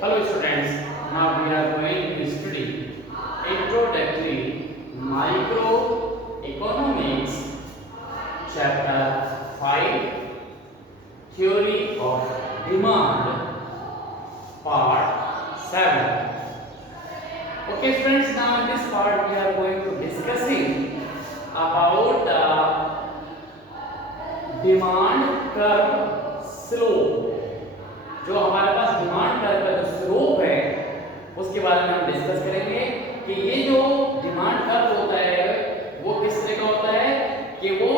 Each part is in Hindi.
Hello students, now we are going to study Introductory Microeconomics chapter 5 Theory of Demand part 7. Okay friends, now in this part we are going to discussing about demand curve slope. जो हमारे पास डिमांड कर्व का जो स्लोप है उसके बारे में हम डिस्कस करेंगे कि ये जो डिमांड कर्व होता है वो किस तरह का होता है कि वो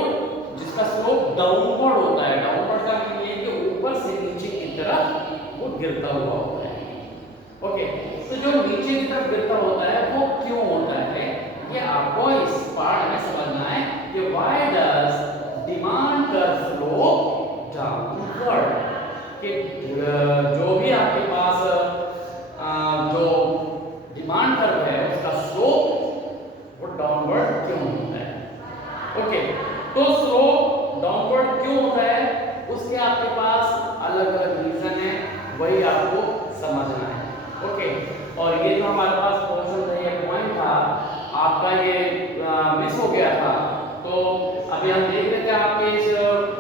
जिसका स्लोप डाउनवर्ड होता है। डाउनवर्ड का मीनिंग ये कि ऊपर से नीचे की तरफ वो गिरता हुआ होता है। ओके, तो जो नीचे की तरफ गिरता होता है वो क्यों होता है ये आपको इस पार्ट में समझना है कि why does demand curve slope downward, कि जो भी आपके पास जो डिमांड कर्व है उसका स्लोप वो डाउनवर्ड क्यों होता है। ओके, तो स्लोप डाउनवर्ड क्यों होता है उसके आपके पास अलग अलग रीजन है, वही आपको समझना है। ओके, और ये जो हमारे पास क्वेश्चन था, ये पॉइंट था आपका, ये मिस हो गया था। तो अभी हम देख रहे थे आपके इस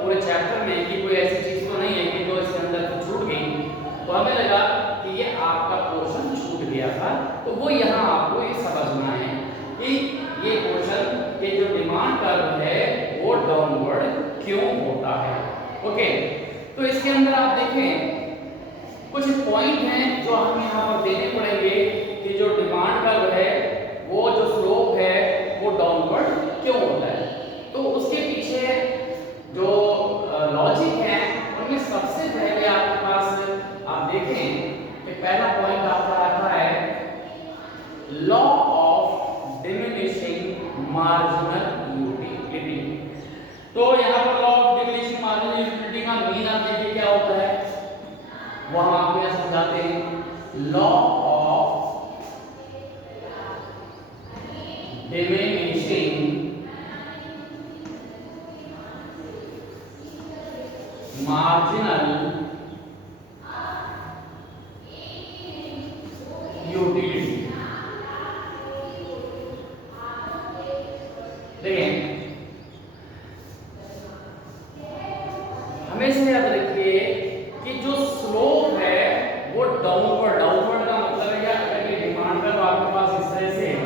पूरे चैप्टर में कि कोई ऐसी चीज तो नहीं है कि जो इसके अंदर तो छूट गई, तो हमें लगा कि ये आपका पोर्शन छूट गया था। तो वो यहाँ आपको ये समझना है कि ये पोर्शन के जो डिमांड कर्व है वो डाउनवर्ड क्यों होता है। ओके, तो इसके अंदर आप देखें कुछ पॉइंट हैं जो हम यहाँ पर देने पड़ेंगे कि जो डिमांड कर्व है वो जो स्लोप है वो डाउनवर्ड क्यों होता है। तो उसके पीछे जो लॉजिक है उनमें सबसे पहले आपके पास आप देखें कि पहला पॉइंट आपका आता है law of diminishing marginal utility. तो यहाँ पर law of diminishing marginal utility का मीन आप देखिए क्या होता है, वो हम आपको यहां समझाते हैं। Law of diminishing marginal utility. देखिए हमेशा याद रखिए कि जो स्लोप है वो डाउनवर्ड, डाउनवर्ड का मतलब है अगर ये डिमांड कर्व आपके पास इस तरह से है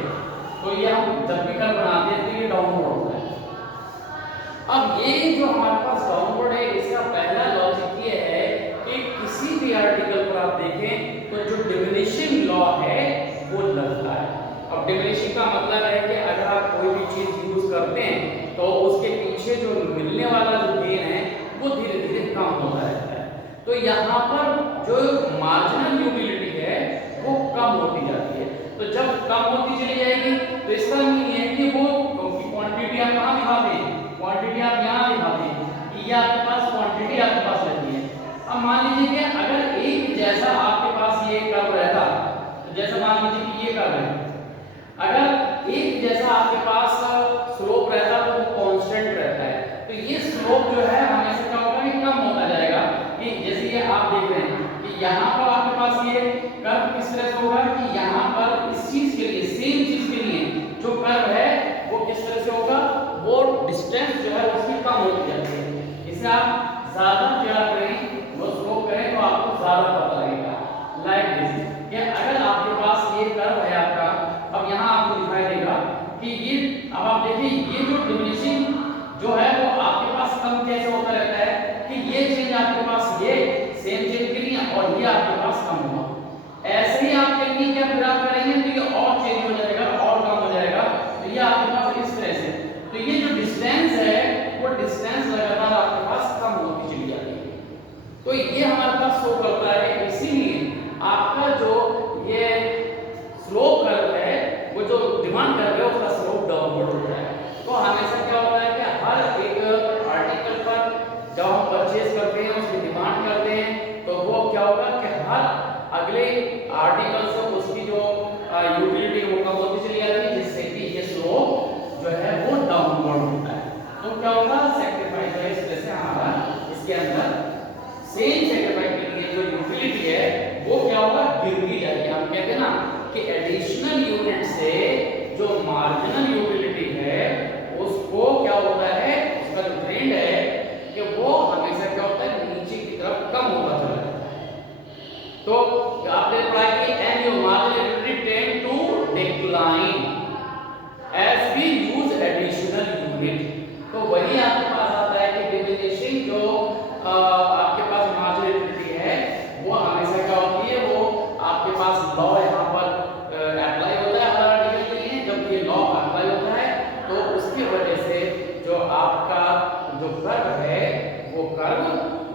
तो ये हम जब भी कर्व बनाते हैं तो ये डाउनवर्ड होता है। अब ये जो हमारे पास डाउनवर्ड है इसका पहला लॉजिक ये है कि किसी भी आर्टिकल पर आप देखें तो जो डिमिनिशिंग लॉ है वो लगता है। अब डिमिनिशिंग का मतलब है कि अगर आप कोई भी चीज यूज करते हैं तो उसके पीछे जो मिलने वाला जो गेन है वो धीरे धीरे कम होता रहता है। तो यहाँ पर जो मार्जिनल यूटिलिटी है वो कम होती जाती है। तो जब कम होती चली जाएगी तो इसका मीनिंग है कि वो क्वांटिटी आप कहाँ दिखाते हैं, क्वांटिटी आप यहाँ दिखाते हैं, ये आपके पास क्वांटिटी आपके पास रहती है। अब मान लीजिए कि अगर एक जैसा आपके पास ये कर्व रहता, तो जैसे मान लीजिए कि ये कर्व है, अगर एक जैसा आपके पास स्लोप रहता तो वो कांस्टेंट रहता है। तो ये स्लोप जो है हमेशा क्या होगा कि कम होता जाएगा। कि जैसे ये आप देख रहे हैं कि यहाँ पर आपके पास ये कर्व किस तरह से होगा कि यहाँ पर इस चीज के लिए, सेम चीज के लिए जो कर्व है वो किस तरह से होगा, वो डिस्टेंस जो है उसकी कम होती जाती है। इसे आप ज्यादा प्यार करें, वो स्लोप करें तो आपको ज्यादा पता लगेगा। लाइक दिस कि अगर आपके पास ये कर्व है आपका, अब यहाँ आपको दिखाई देगा कि ये, अब आप देखिए ये जो डिमिनिशिंग जो है वो आपके पास कम कैसे होता रहता है कि ये चेंज आपके पास ये सेम चेंज के लिए और ये आपके पास कम होगा। ऐसे ही आप करेंगे क्या, फिर आप करेंगे तो ये और चेंज हो जाएगा और कम हो जाएगा। तो ये आपके पास इस तरह से, तो ये जो डिस्टेंस है वो डिस्टेंस लगातार आपके पास कम होती चली जाती है। तो ये हमारे पास शो करता है, इसीलिए आपका जो ये स्लोप कर्व है वो जो डिमांड कर्व है उसका स्लोप डाउनवर्ड होता है। तो हमेशा क्या होता है कि हर एक आर्टिकल पर जब हम परचेज करते हैं उसकी डिमांड करते हैं तो वो क्या होगा कि हर अगले आर्टिकल से उसकी जो यूटिलिटी वो कम होती चली जाती है, जिससे कि ये स्लोप जो है वो डाउनवर्ड होता है। तो क्या होगा, सेक्रीफाइस है इस तरह से हमारा इसके अंदर सेम सेक्रीफाइस के लिए जो यूटिलिटी है वो क्या होगा, ट्रेंड है कि वो हमेशा क्या होता है, नीचे की तरफ कम होता चला जाता है। तो आपने पढ़ा कि and your marginal tend to decline as we use additional unit. तो वही आपके पास आता है कि डिमिनिशिंग जो आपके पास मार्जिनलिटी है वो हमेशा क्या होती है, वो आपके पास लॉ यहाँ पर अप्लाई होता है हर आर्टिकल के लिए। जब ये लॉ अप्लाई होता है तो उसकी वजह से जो आपका जो कर्व है वो कर्व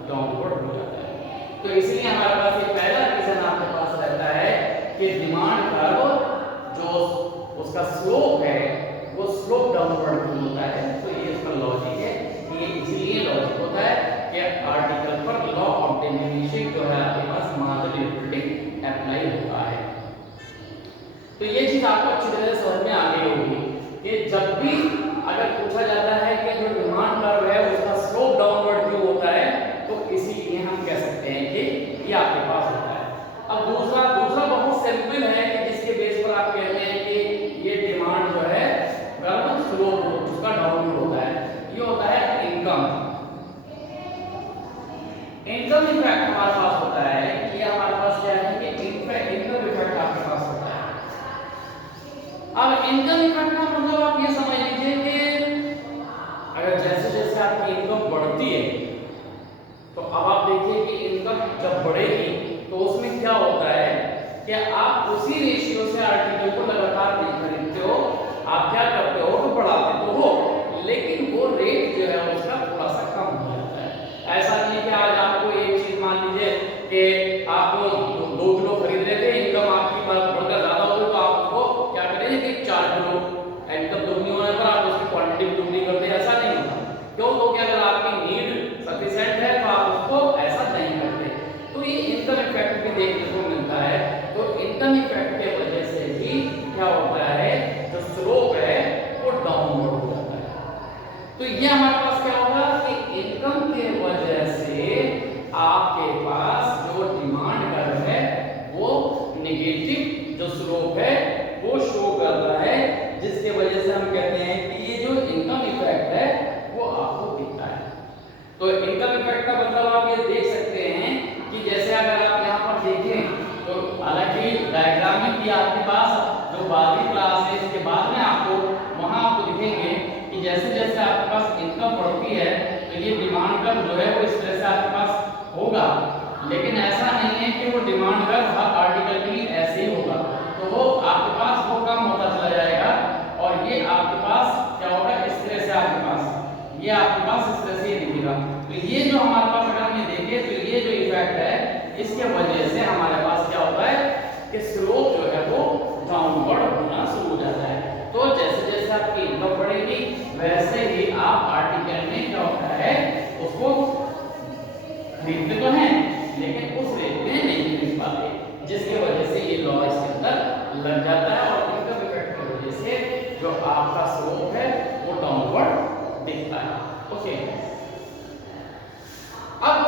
डाउनवर्ड हो जाता है। तो इसलिए हमारे पास ये पहला रीजन आपके पास रहता है कि डिमांड कर्व जो उसका स्लोप है वो स्लोप डाउनवर्ड होता है। तो ये इसका लॉजिक है, ये इसलिए लॉजिक होता है कि आर्टिकल पर लॉ ऑफ डिमिनिशिंग जो है आपके पास मार्जिनलिटी अप्लाई होता है। तो ये चीज आपको अच्छी तरह से समझ में आ गई होगी कि जब भी अगर पूछा जाता है कि जो डिमांड कर्व है उसका स्लोप डाउनवर्ड क्यों होता है, तो इसीलिए हम कह सकते हैं कि ये आपके पास होता है। अब दूसरा बहुत सिंपल है कि जिसके बेस पर आप कहते हैं कि ये डिमांड जो है कर्व स्लोप उसका डाउनवर्ड होता है, ये होता है इनकम इफेक्ट हमारे पास होता है। ये हमारे पास क्या है कि इनकम इफेक्ट आपके पास होता है। अब इनकम इफेक्ट का मतलब आप ये समझ लीजिए कि अगर जैसे जैसे आपकी इनकम बढ़ती है तो अब आप देखिए कि इनकम जब बढ़ेगी तो उसमें क्या होता है कि आप उसी रेशियो से आर्टिकल को लगातार नहीं खरीदते हो, आप क्या करते हो तो बढ़ाते तो हो, लेकिन वो रेट जो है उसका थोड़ा सा कम हो जाता है। ऐसा नहीं कि आज आपको एक चीज मान लीजिए कि आप 2 किलो खरीद रहे थे, इनकम आपकी बढ़कर ज्यादा हो गई तो आपको क्या करेंगे कि 4 किलो, इनकम दुगनी होने पर आप उसकी क्वांटिटी दुगनी करते हैं, ऐसा नहीं होता। क्यों? तो क्या अगर आपकी नीड सफिशिएंट है तो आप उसको ऐसा नहीं करते। तो ये इनकम इफेक्ट भी देखने को मिलता है। तो इनकम इफेक्ट के वजह से ही क्या होता है, जो स्लोप है वो डाउनवर्ड हो जाता है। तो ये हमारे पास क्या होगा कि इनकम के वजह से आपके पास जो डिमांड कर्व है वो नेगेटिव जो स्लोप है वो शो कर रहा है, जिसके वजह से हम कहते हैं कि ये जो इनकम इफेक्ट है वो आपको दिखता है। तो इनकम इफेक्ट का मतलब आप ये देख सकते हैं कि जैसे अगर आप यहाँ पर देखें तो हालांकि डायग्राम में भी आपके पास जो बारहवीं क्लास है इसके बाद में आपको वहां आपको दिखेंगे कि जैसे जैसे आपके पास इनकम बढ़ती है तो ये डिमांड कर्व जो है वो इस तरह से आपके पास होगा, लेकिन ऐसा नहीं है कि वो डिमांड कर्व हर आर्टिकल के लिए ऐसे ही होगा। तो वो आपके पास वो कम होता चला जाएगा और ये आपके पास क्या होगा, इस तरह से आपके पास ये आपके पास इस तरह से ये दिखेगा। तो ये जो हमारे पास अगर हम देखें तो ये जो इफेक्ट है इसके वजह से हमारे पास क्या होता है कि स्लोप जो है वो डाउनवर्ड होना शुरू हो जाता है। तो जैसे जैसे आपकी इनकम बढ़ेगी वैसे ही आप आर्टिकल में क्या होता है उसको खरीदते तो हैं लेकिन उस रेट में नहीं खरीद पाते, जिसके वजह से ये लॉ इसके अंदर लग जाता है और इनकम इफेक्ट की वजह से जो आपका स्लोप है वो डाउनवर्ड दिखता है। ओके, अब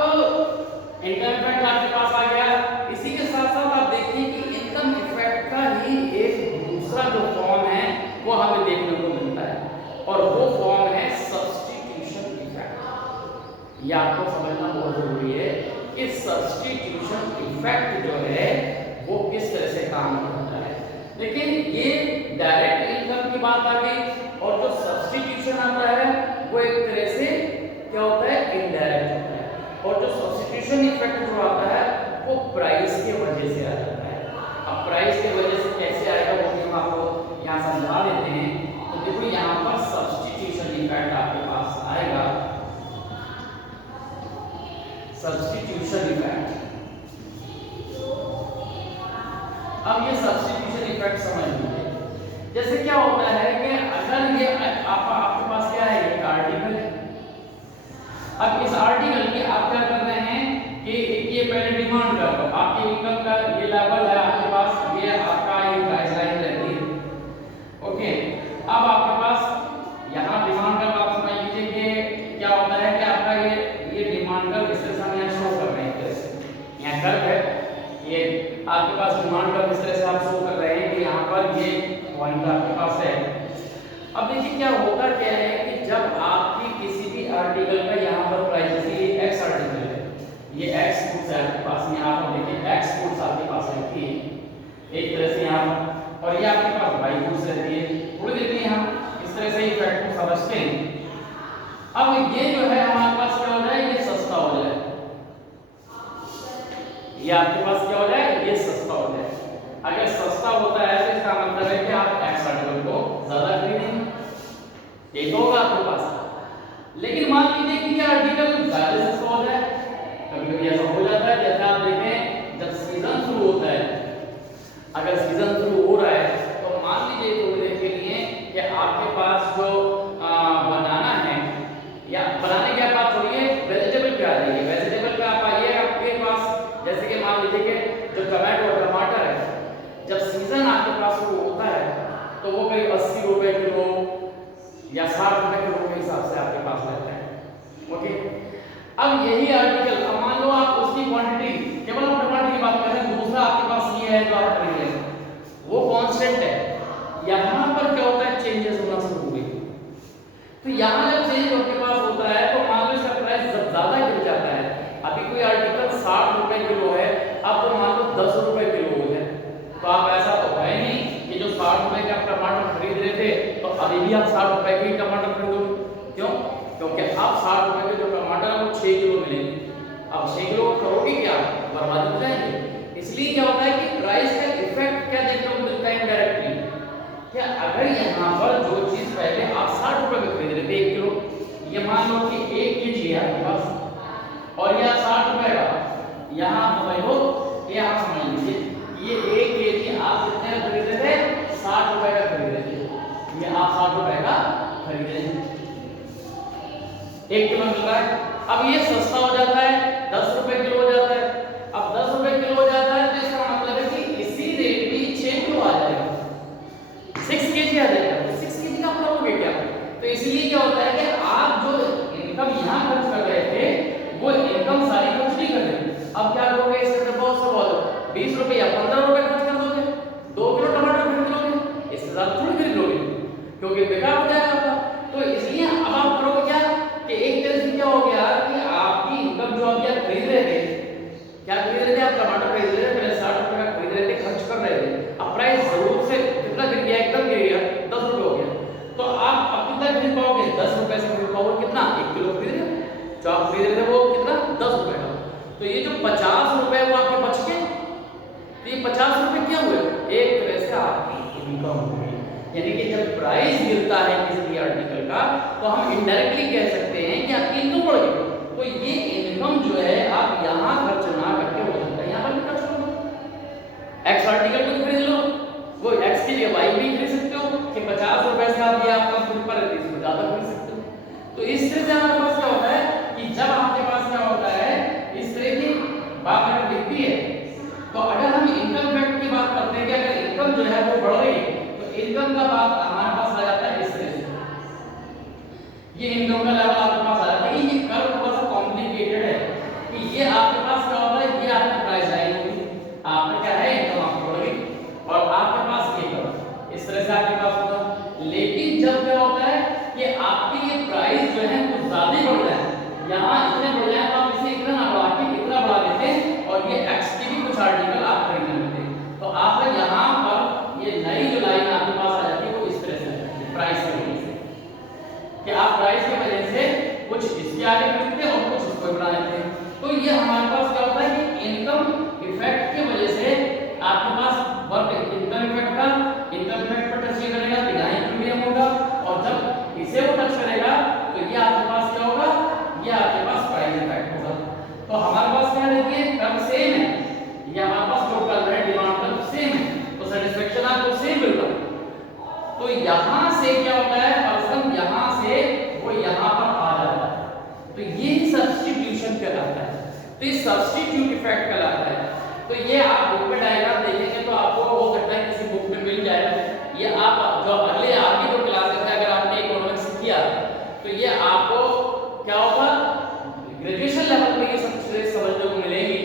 इनकम इफेक्ट आपके पास आ गया। इसी के साथ साथ आप देखिए कि इनकम इफेक्ट का ही एक दूसरा जो फॉर्म है वो हमें देखने को मिलता है और वो फॉर्म है सब्स्टिट्यूशन इफेक्ट। ये आपको समझना बहुत जरूरी है कि सब्स्टिट्यूशन इफेक्ट जो है वो किस तरह से काम करता है। लेकिन ये डायरेक्ट इनकम की बात आ गई और जो सब्स्टिट्यूशन आता है वो एक तरह से क्या होता है, इनडायरेक्ट होता है। और जो सब्स्टिट्यूशन इफेक्ट जो आता है वो प्राइस के वजह से आ जाता है। अब प्राइस के वजह से कैसे आएगा वो भी हम आपको यहाँ समझा देते हैं। तो देखो यहाँ पर सब्स्टिट्यूशन इफेक्ट आपके पास आएगा, सब्स्टिट्यूशन इफेक्ट। अब ये सब्स्टिट्यूशन इफेक्ट समझ लीजिए, जैसे क्या होता है कि अगर ये आपके पास क्या है, एक आर्टिकल है। अब इस आर्टिकल की आप क्या कर रहे हैं कि ये पहले डिमांड कर दो, आपके इनकम का ये लेवल है आपके पास, ये आपका एक गाइडलाइन रहती है। ओके, अब आपके पास यहाँ डिमांड का आप समझ लीजिए कि क्या होता है कि आपका ये डिमांड का इस तरह से हम यहाँ शो कर रहे हैं, जैसे यहाँ कर्व है, ये आपके पास डिमांड का इस तरह से आप शो कर रहे हैं कि यहाँ पर ये पॉइंट आपके पास है। अब देखिए क्या होता क्या है कि जब आपकी किसी भी आर्टिकल आर्टिकल का यहाँ पर प्राइस, जैसे ये एक्स आर्टिकल है, ये एक्स गुड्स है आपके पास, यहाँ पर देखिए एक्स गुड्स आपके पास रहती है एक तरह से यहाँ पर, और ये आपके पास वाई गुड्स रहती है, थोड़ी देर में हम इस तरह से इफेक्ट को समझते हैं। अब ये जो है हमारे पास क्या हो जाए, ये सस्ता हो जाए, ये आपके पास क्या हो जाए, ये सस्ता हो जाए। अगर सस्ता होता है तो इसका मतलब है कि आप एक्स आर्टिकल को ज्यादा खरीदेंगे, ये तो होगा आपके पास। लेकिन मान लीजिए कि ये आर्टिकल ज्यादा सस्ता हो जाए, कभी कभी ऐसा हो जाता है, जैसे आप देखें जब सीजन शुरू होता है, अगर सीजन शुरू हो रहा है तो मान लीजिए थोड़ी देर के लिए कि आपके पास जो बनाना है, या बनाने की बात छोड़िए, वेजिटेबल पे आ जाइए, वेजिटेबल पे आप आइए, आपके पास जैसे कि मान लीजिए कि जो टमाटो और टमाटर है, जब सीजन आपके पास शुरू होता है तो वो करीब 80 रुपए किलो या 60 रुपए किलो के हिसाब से आपके पास रहता है। ओके, अब यही आर्टिकल, अब मान लो आप उसकी क्वांटिटी, केवल हम टमाटर की बात कर रहे हैं, दूसरा आपके पास ये है जो आप खरीद रहे हैं, वो कांस्टेंट है, यहाँ पर क्या होता है, चेंजेस होना शुरू हुए। तो यहाँ जब चेंज आपके पास होता है तो मान लो इसका प्राइस जब ज्यादा गिर जाता है, अभी कोई आर्टिकल 60 रुपए किलो है, अब तो मान लो 10 रुपए किलो हो जाए, तो आप ऐसा तो है नहीं कि जो 60 रुपए के आप टमाटर खरीद रहे थे तो अभी भी आप 60 रुपए के ही टमाटर खरीदोगे। क्यों? क्योंकि आप 60 रुपए के जो टमाटर है वो 6 किलो मिलेंगे, अब 6 किलो करोगे क्या, बर्बाद हो जाएंगे। इसलिए क्या होता है कि प्राइस का इफेक्ट क्या देखने को मिलता है इनडायरेक्टली, क्या अगर यहाँ पर जो चीज पहले आप 60 रुपए में खरीद रहे थे 1 किलो, ये मान लो कि 1 केजी है आपके पास और यह 60 रुपए का, यहाँ समझ लो, ये आप समझ लीजिए, ये 1 केजी आप कितने का खरीद रहे थे, 60 रुपए का खरीद रहे थे, ये आप 60 रुपए का खरीद रहे हैं, 1 किलो मिल रहा है। अब ये सस्ता हो जाता है, 10 रुपए किलो हो जाता है, अब 10 रुपए किलो हो जाता है तो इसका मतलब है कि इसी रेट में 6 किलो आ जाएगा, 6 केजी आ जाएगा, तो 6 केजी का आप लोगे क्या, तो इसलिए क्या होता है कि आप जो इनकम यहाँ खर्च कर रहे थे वो इनकम सारी खर्च नहीं कर रहे, अब क्या करोगे, इससे बहुत सा बहुत 20 रुपए या 15 रुपए खर्च कर दोगे, 2 किलो टमाटर खरीद लोगे, इससे ज्यादा थोड़ी खरीद लोगे क्योंकि बेकार हो जाएगा आपका। तो इसलिए अब आप करोगे क्या कि एक तरह से क्या हो गया कि आपकी इनकम जो अभी आप खरीद रहे थे, क्या खरीद रहे थे, आप टमाटर खरीद रहे थे, पहले 60 रुपए का खरीद रहे थे, खर्च कर रहे थे, अब प्राइस जरूर से कितना गिर गया, एकदम गिर गया, 10 रुपए हो गया, तो आप अब कितना खरीद पाओगे, 10 रुपए से खरीद पाओगे कितना, 1 किलो खरीद रहे हो, जो आप खरीद रहे थे वो कितना, 10 रुपए का, तो ये जो 50 रुपए वो आपके बच गए, तो ये 50 रुपए क्या हुए, एक तरह से आपकी इनकम हुई। यानी कि जब प्राइस गिरता है किसी भी आर्टिकल का तो हम इनडायरेक्टली कह सकते हैं कि आपकी इनकम बढ़ गई, तो ये इनकम जो है आप यहाँ खर्च ना करके हो सकता है यहाँ पर भी खर्च कर लो, एक्स आर्टिकल को खरीद लो, वो एक्स के लिए वाई भी खरीद सकते हो कि 50 रुपए से आप ये आपका पर इसमें ज्यादा खरीद सकते हो। तो इस तरह से हमारे पास क्या होता है कि जब आपके पास क्या होता है इस तरह की बात अगर दिखती है, तो अगर हम इनकम फैक्ट की बात करते हैं कि अगर इनकम जो है वो बढ़ रही है तो इनकम का बात हमारे पास आ जाता है इस तरह से, ये इनकम का लेवल आपके पास आ जाता है। ये कर्व थोड़ा सा कॉम्प्लिकेटेड है कि ये आपके पास क्या होता है, ये आपकी प्राइस लाइन होगी, आपका क्या है इनकम आपकी बढ़ गई और आपके पास ये कर्व इस तरह से आपके पास होगा। लेकिन जब क्या होता है कि आपकी ये प्राइस जो है कुछ ज्यादा बढ़ जाए, यहाँ इतने बढ़ जाए तो आप इसे इतना ना बढ़ा के इतना बढ़ा देते हैं और ये एक्स के भी कुछ आर्टिकल आप खरीदने लगते हैं, तो आप यहाँ पर ये नई जो लाइन आपके पास आ जाती है वो इस तरह से आ जाती है प्राइस की वजह से, कि आप प्राइस की वजह से कुछ इसके आगे खरीदते हैं और कुछ इसको बढ़ा देते हैं। तो ये हमारे पास क्या होता है कि इनकम इफेक्ट की वजह से आपके पास वर्क इनकम इफेक्ट का इनकम इफेक्ट पर टच करेगा तो यहाँ प्रीमियम होगा, और जब इसे वो टच करेगा तो ये आपके पास क्या होगा, ये आपके पास प्राइस इफेक्ट होगा। तो हमारे पास क्या देखिए कर्व सेम है, ये हमारे पास जो कर्व है डिमांड कर्व सेम है, तो सेटिस्फेक्शन आपको सेम मिलता है। तो यहाँ से क्या होता है, पर्सन यहाँ से वो यहाँ पर आ जाता है, तो ये सब्स्टिट्यूशन कहलाता है, तो ये सब्स्टिट्यूट इफेक्ट कहलाता है। तो ये आप बुक में डायग्राम देखेंगे तो आपको हो सकता है किसी बुक में मिल जाए, ये आप जो अगले आगे जो क्लासेस है अगर आपने इकोनॉमिक्स किया तो ये आपको क्या होगा, ग्रेजुएशन लेवल पे ये सब चीजें समझने को मिलेंगी।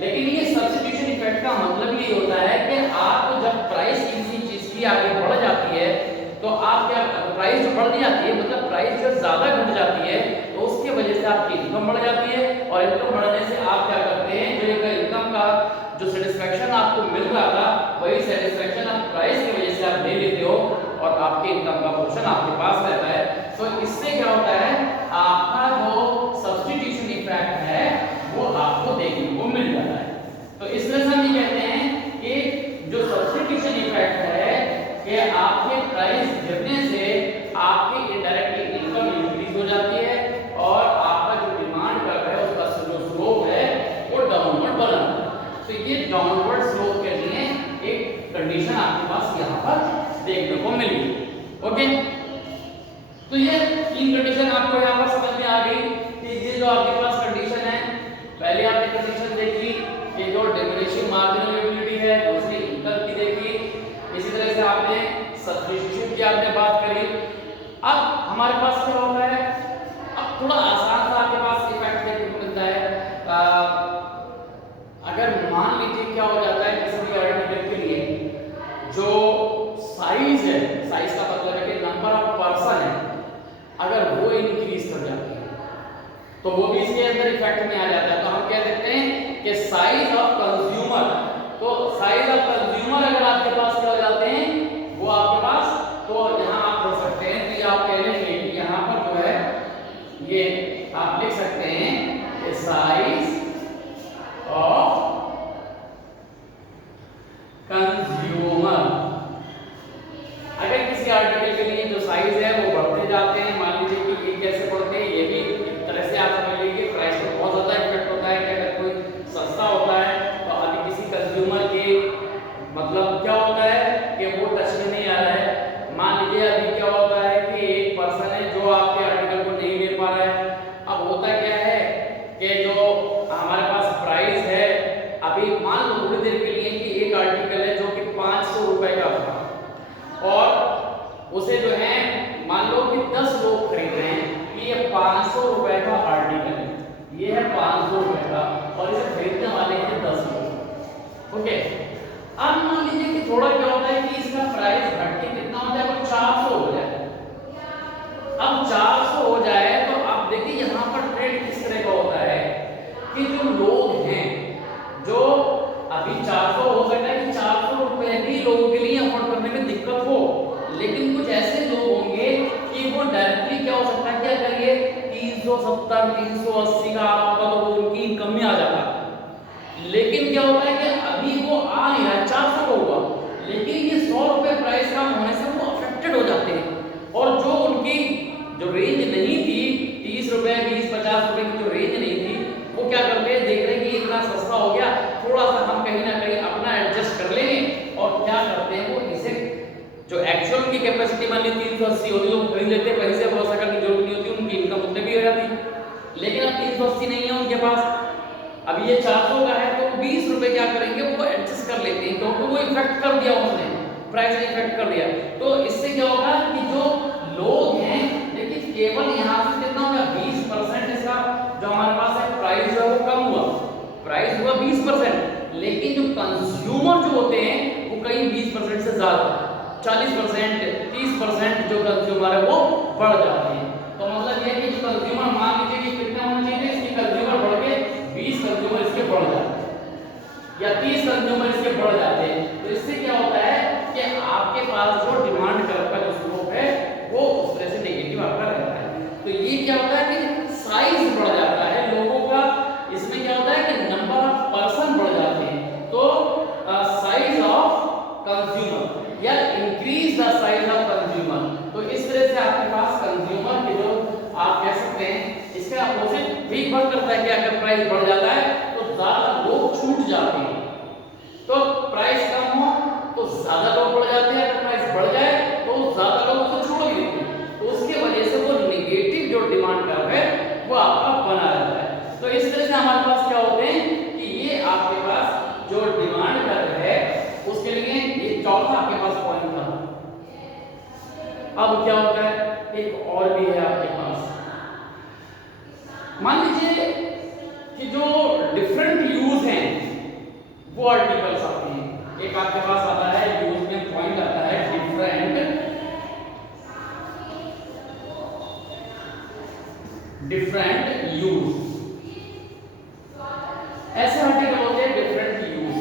लेकिन ये सब्स्टिट्यूशन इफेक्ट का मतलब ये होता है कि आपको जब प्राइस किसी चीज की आगे बढ़ जाती है तो आप क्या, प्राइस जो बढ़ जाती है मतलब प्राइस जब ज्यादा घट जाती है तो उसके उसके वजह से आपकी इनकम बढ़ जाती है, और इनकम बढ़ने से आप क्या करते हैं, जो एक इनकम का जो सेटिस्फैक्शन आपको मिल रहा था वही सेटिस्फैक्शन आप प्राइस की वजह से आप ले लेते हो और आपके इनकम का पोर्शन आपके पास रहता है। तो इससे क्या होता है, आपका जो सब्स्टिट्यूशन इफेक्ट है वो आपको देखने को मिल जाता है। तो इसलिए हम ये कहते हैं कि जो सब्स्टिट्यूशन इफेक्ट है कि आपके प्राइस गिरने से आपकी इनडायरेक्टली इनकम इंक्रीज हो जाती है और आपका जो डिमांड कर्व है उसका जो स्लोप है वो डाउनवर्ड बना है। तो ये डाउनवर्ड स्लोप के लिए एक कंडीशन आपके पास यहाँ पर देखने को मिली। ओके, तो ये तीन कंडीशन आपको यहाँ पर समझ में आ गई कि ये जो आपके पास कंडीशन है, पहले आपने कंडीशन देखी कि जो डिमिनिशिंग मार्जिनल यूटिलिटी है, दूसरी इनकम की देखी, इसी तरह से आपने सब्स्टिट्यूशन की आपने बात करी। अब हमारे पास क्या होता है, अब थोड़ा आसान सा आपके पास इफेक्ट देखने को मिलता है। अगर मान लीजिए क्या हो जाता है किसी भी आर्टिकल के लिए जो साइज है, साइज का मतलब है कि नंबर ऑफ पर्सन है, अगर वो इंक्रीज कर जाती है तो वो भी इसके अंदर इफेक्ट में आ जाता है। तो हम कह सकते हैं कि साइज ऑफ कंज्यूमर, तो साइज ऑफ कंज्यूमर अगर आपके पास क्या हो जाते हैं वो आपके पास, तो यहाँ आप हो सकते हैं कि आप कह लेंगे कि यहाँ पर जो है ये आप लिख सकते हैं कि साइज ऑफ कंज्यूमर, अगर किसी आर्टिकल के लिए जो साइज है वो बढ़ते जाते हैं, मान लीजिए कि ये कैसे बढ़ते हैं, ये भी एक तरह से आप समझ लीजिए प्राइस पर बहुत ज्यादा इफेक्ट होता है कि अगर कोई सस्ता होता है तो अभी किसी कंज्यूमर के मतलब क्या होता है कि वो टच में नहीं आ रहा है। मान लीजिए अभी क्या होता है कि एक पर्सन है जो आपके आर्टिकल को नहीं ले पा रहा है। अब होता क्या है कि जो हमारे पास प्राइस है, अभी मान लो थोड़ी देर के लिए कि एक आर्टिकल है जो कि 500 रुपए का था और उसे जो है मान लो कि 10 लोग खरीद रहे हैं कि ये 500 रुपए का आर्टिकल है, ये है 500 रुपए का और इसे खरीदने वाले हैं 10 लोग। ओके, अब मान लीजिए कि थोड़ा क्या होता है कि इसका प्राइस घट के कितना हो जाए, वो 400 हो जाए। अब 400 हो जाए तो आप देखिए यहाँ पर ट्रेड किस तरह का होता है कि जो लोग हैं जो अभी 400 हो सकता है कि 400 रुपए भी लोगों के लिए अफोर्ड करने में दिक्कत हो, लेकिन कुछ ऐसे लोग होंगे कि वो डायरेक्टली क्या हो सकता है कि अगर ये 370 380 का आपका तो उनकी इनकम में आ जाता, लेकिन क्या होता है कि अभी वो आ नहीं रहा, 400 होगा, लेकिन ये 100 रुपए प्राइस कम होने से वो अफेक्टेड हो जाते हैं और जो उनकी जो रेंज नहीं थी 30 रुपए 20-50 रुपए की जो रेंज नहीं थी, वो क्या करते हैं, देख रहे हैं कि इतना सस्ता हो गया, थोड़ा सा हम कहीं ना कहीं अपना एडजस्ट कर लेंगे और क्या करते हैं वो इसे जो एक्चुअल की कैपेसिटी मान ली 380 होती है वो खरीद लेते हैं, पैसे भरोसा करने की जरूरत नहीं होती, उनकी इनकम उतने भी हो जाती। लेकिन अब 380 नहीं है उनके पास, अब ये 400 का है तो 20 रुपए क्या करेंगे वो एडजस्ट कर लेते हैं क्योंकि वो इफेक्ट कर दिया उसने, प्राइस ने इफेक्ट कर दिया। तो इससे क्या होगा कि जो लोग हैं देखिए केवल यहाँ से कितना होगा 20% इसका जो हमारे पास है प्राइस जो है वो कम हुआ, प्राइस हुआ 20%, लेकिन जो कंज्यूमर जो होते हैं वो कहीं 20% से ज्यादा 40% 30% जो कंज्यूमर है वो बढ़ जाते हैं। तो मतलब ये कि जो कंज्यूमर मान लीजिए कि कितना होना चाहिए, इसके कंज्यूमर बढ़ के 20 कंज्यूमर इसके बढ़ जाते हैं या 30 कंज्यूमर इसके बढ़ जाते हैं। तो इससे क्या होता है कि आपके पास जो डिमांड कर्व का जो स्लोप है वो उस तरह से नेगेटिव आपका रहता है। तो ये क्या होता है कि साइज बढ़ जाता है लोगों का, इसमें क्या होता है कि नंबर ऑफ पर्सन बढ़ जाते हैं, तो साइज ऑफ कंज्यूमर या increase the size of consumer. तो इस तरह से आपके पास कंज्यूमर के जो आप कह सकते हैं इसका अपोजिट भी वर्क करता है कि अगर प्राइस बढ़ जाता है तो ज्यादा लोग छूट जाते हैं, तो प्राइस कम हो तो ज्यादा लोग बढ़ जाते हैं, अगर प्राइस बढ़ जाए तो ज्यादा लोग उसको छोड़ भी देते हैं, तो उसकी वजह से वो नेगेटिव जो डिमांड कर्व है वो आपका बना रहता है। तो इस तरह से हमारे पास क्या होते हैं कि ये आपके पास जो डिमांड कर्व है उसके लिए ये चौथा आपके पास पॉइंट था। अब क्या होता है एक और भी है आपके पास, मान लीजिए कि जो डिफरेंट यूज हैं वो आर्टिकल्स आते हैं, एक आपके पास आता है यूज में पॉइंट आता है डिफरेंट डिफरेंट यूज, ऐसे आर्टिकल होते हैं डिफरेंट यूज।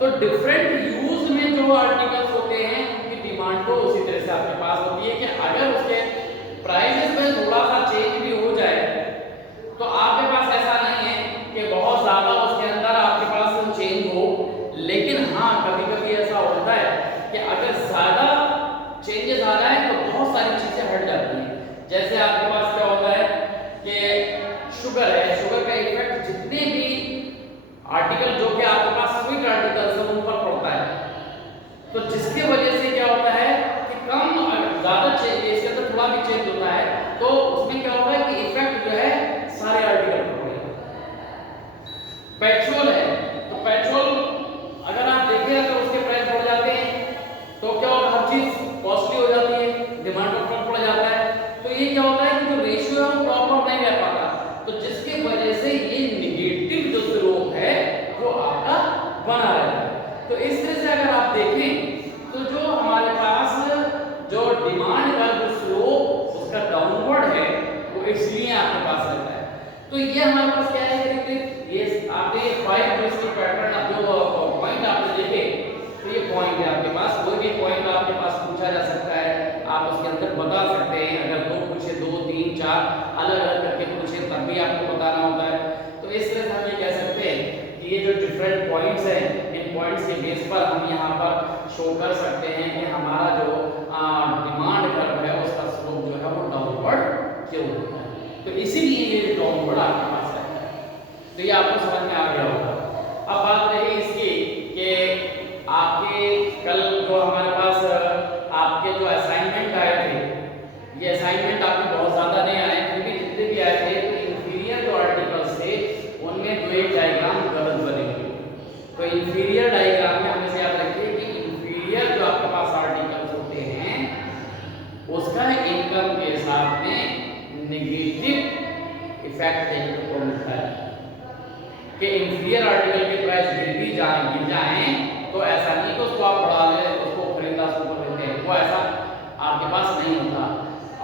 तो डिफरेंट यूज में जो आर्टिकल्स होते हैं उनकी डिमांड तो उसी तरह से आपके पास होती है कि अगर उसके प्राइसेस में थोड़ा सा चेंज भी हो जाए तो आपके पास ऐसा नहीं है कि बहुत ज्यादा उसके अंदर आपके पास चेंज हो, लेकिन हाँ कभी कभी ऐसा होता है कि अगर ज्यादा चेंजेस आ जाए तो बहुत सारी चीजें हट जाती हैं। जैसे आपके पास क्या होता है कि शुगर है, शुगर का इफेक्ट जितने भी आर्टिकल जो कि आपके पास स्वीट आर्टिकल्स है उन पर पड़ता है, तो जिसकी वजह से क्या होता है कि कम ज्यादा चेंज इसके अंदर थोड़ा भी चेंज होता है तो उसमें क्या होता है कि इफेक्ट जो है सारे आर्टिकल पर पड़ेगा। पेट्रोल है, तो पेट्रोल अगर आप देखिए तो उसके प्राइस बढ़ जाते हैं तो क्या होगा, हर चीज कॉस्टली हो जाती है, डिमांड पर फर्क पड़ जाता है। तो ये क्या होता है कि जो रेशियो है वो प्रॉपर नहीं रह पाता, तो जिसकी वजह से ये निगेटिव जो स्लोप है वो आपका बना रहता है। तो इस तरह से अगर आप देखें तो जो हमारे पास जो डिमांड का जो स्लोप उसका डाउनवर्ड है वो इसलिए आपके पास रहता है। तो ये हमारे पास क्या है करीब ये आपने 5 जो इसकी पैटर्न आप जो पॉइंट आपने देखे, तो ये पॉइंट है आपके पास, कोई भी पॉइंट आपके पास पूछा जा सकता है, आप उसके अंदर बता सकते हैं। अगर 2 पूछे 2 3 4 अलग अलग करके पूछे तब भी आपको बताना होता है। तो इस तरह से हम ये कह सकते हैं कि ये जो डिफरेंट पॉइंट्स हैं इन पॉइंट्स के बेस पर हम यहाँ पर शो कर सकते हैं कि हमारा जो डिमांड कर्व है उसका स्लोप जो है वो डाउनवर्ड क्यों होता है। तो इसीलिए ये डाउनवर्ड आपके पास है। तो ये आपको समझ में आ गया होगा। अब बात रही इसकी कि आपके कल जो हमारे पास आपके जो असाइनमेंट आए थे, ये असाइनमेंट आपके बहुत ज़्यादा नहीं आए, फिर भी जितने भी आए थे तो इंफीरियर जो आर्टिकल्स थे उनमें जो एक डायग्राम गलत बने हुए। तो इंफीरियर डायग्राम में हमेशा याद रखिए कि इंफीरियर जो आपके पास आर्टिकल्स होते हैं उसका इनकम के साथ में नेगेटिव इफेक्ट देखने को मिलता है कि इंफीरियर आर्टिकल के प्राइस गिर जाएं तो ऐसा नहीं कि उसको आप बढ़ा लें उसको खरीदना शुरू कर देते हैं, वो ऐसा आपके पास नहीं होता।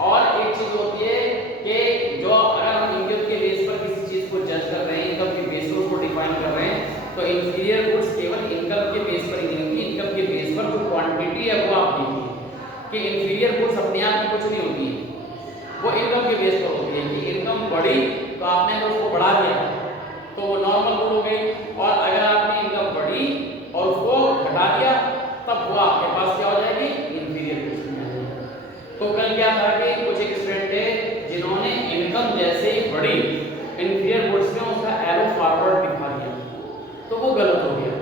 और एक चीज होती है कि जो अगर हम इनकम के बेस पर किसी चीज को जज कर रहे हैं, इनकम के बेस पर उसको डिफाइन कर रहे हैं, तो इंफीरियर गुड्स केवल इनकम के बेस पर ही नहीं होगी, इनकम के बेस पर जो क्वांटिटी है वो आप देखिए कि इंफीरियर गुड्स अपने आप में कुछ नहीं होती है, वो इनकम के बेस पर होती है कि इनकम बढ़ी तो आपने उसको बढ़ा दिया तो वो नॉर्मल गुड हो गई, और अगर आपने इनकम बढ़ी और उसको घटा दिया तब वो आपके पास क्या हो जाएगी, इंफीरियर गुड्स में आ जाएगी। तो कल क्या था कि कुछ एक स्टूडेंट थे जिन्होंने इनकम जैसे ही बढ़ी इंफीरियर गुड्स में उसका एरो फॉरवर्ड दिखा दिया, तो वो गलत हो गया।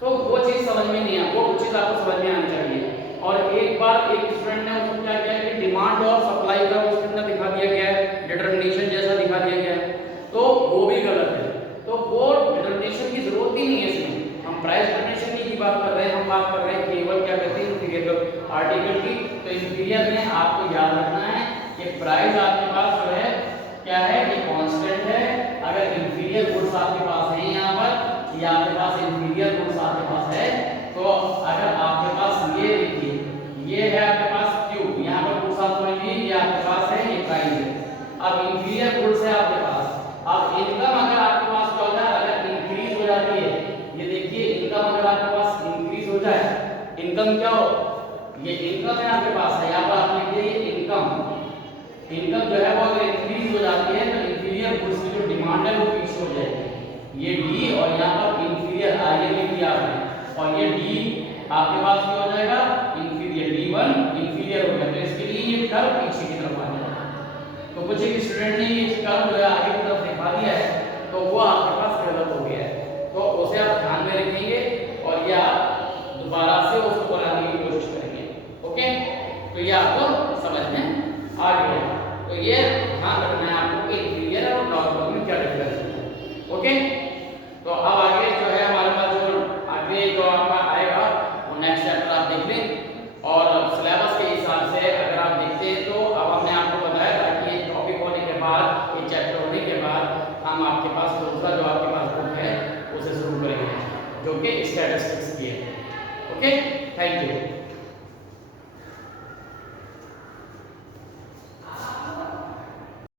तो वो चीज समझ में नहीं आई, वो चीज आपको समझ में आनी चाहिए। और एक बार एक स्टूडेंट ने उसको क्या किया कि डिमांड और सप्लाई का उसके अंदर दिखा दिया गया है, डिटरमिनेशन जैसा दिखा दिया गया है, तो वो भी गलत है। तो वो डिटरमिनेशन की जरूरत ही नहीं है इसमें, हम प्राइस डिटरमिनेशन की बात कर रहे हैं, हम बात कर रहे हैं केवल क्या कहते हैं इंफीरियर आर्टिकल की। तो इंफीरियर में आपको याद रखना है कि प्राइस आपके पास जो है क्या है कि कांस्टेंट है। अगर इंफीरियर गुड्स आपके पास है यहाँ पर, ये आपके पास इंफीरियर गुड्स आपके पास है, तो अगर आपके पास ये देखिए ये है आपके पास क्यू, यहाँ पर गुड्स आप समझ लीजिए ये आपके पास है, ये प्राइस है। अब इंफीरियर गुड्स है आपके पास, अब इनकम अगर आपके पास क्या होता है, अगर इंक्रीज हो जाती है, ये देखिए इनकम अगर आपके पास इंक्रीज हो जाए, इनकम क्या हो, ये इनकम है आपके पास है, यहाँ पर आप लिखिए इनकम, इनकम जो है वो अगर इंक्रीज हो जाती है तो इंफीरियर गुड्स की जो डिमांड है वो फिक्स हो जाएगी। ये डी और यहाँ पर इंफीरियर आई लिख दिया आपने, और ये डी आपके पास क्या हो जाएगा, इंफीरियर D1 इंफीरियर हो गया, तो इसके लिए ये कर्व पीछे की तरफ आ जाएगा। तो कुछ एक स्टूडेंट ने ये कर्व जो है आगे की तरफ दिखा दिया है तो वो आपके पास गलत हो गया है, तो उसे आप ध्यान में रखेंगे और ये आप दोबारा से उसको बनाने की कोशिश करेंगे। ओके, तो ये आपको समझ में आ गया। तो ये ध्यान रखना है आपको कि इंफीरियर और नॉर्मल में क्या डिफरेंस है। ओके, तो अब आगे जो है हमारे पास जो आगे जो आपका आएगा वो नेक्स्ट चैप्टर आप देख लें, और सिलेबस के हिसाब से अगर आप देखते हैं तो अब हमने आपको बताया था कि ये टॉपिक होने के बाद, ये चैप्टर होने के बाद हम आपके पास दूसरा जो आपके पास बुक है उसे शुरू करेंगे जो कि स्टैटिस्टिक्स की है। Okay, thank you.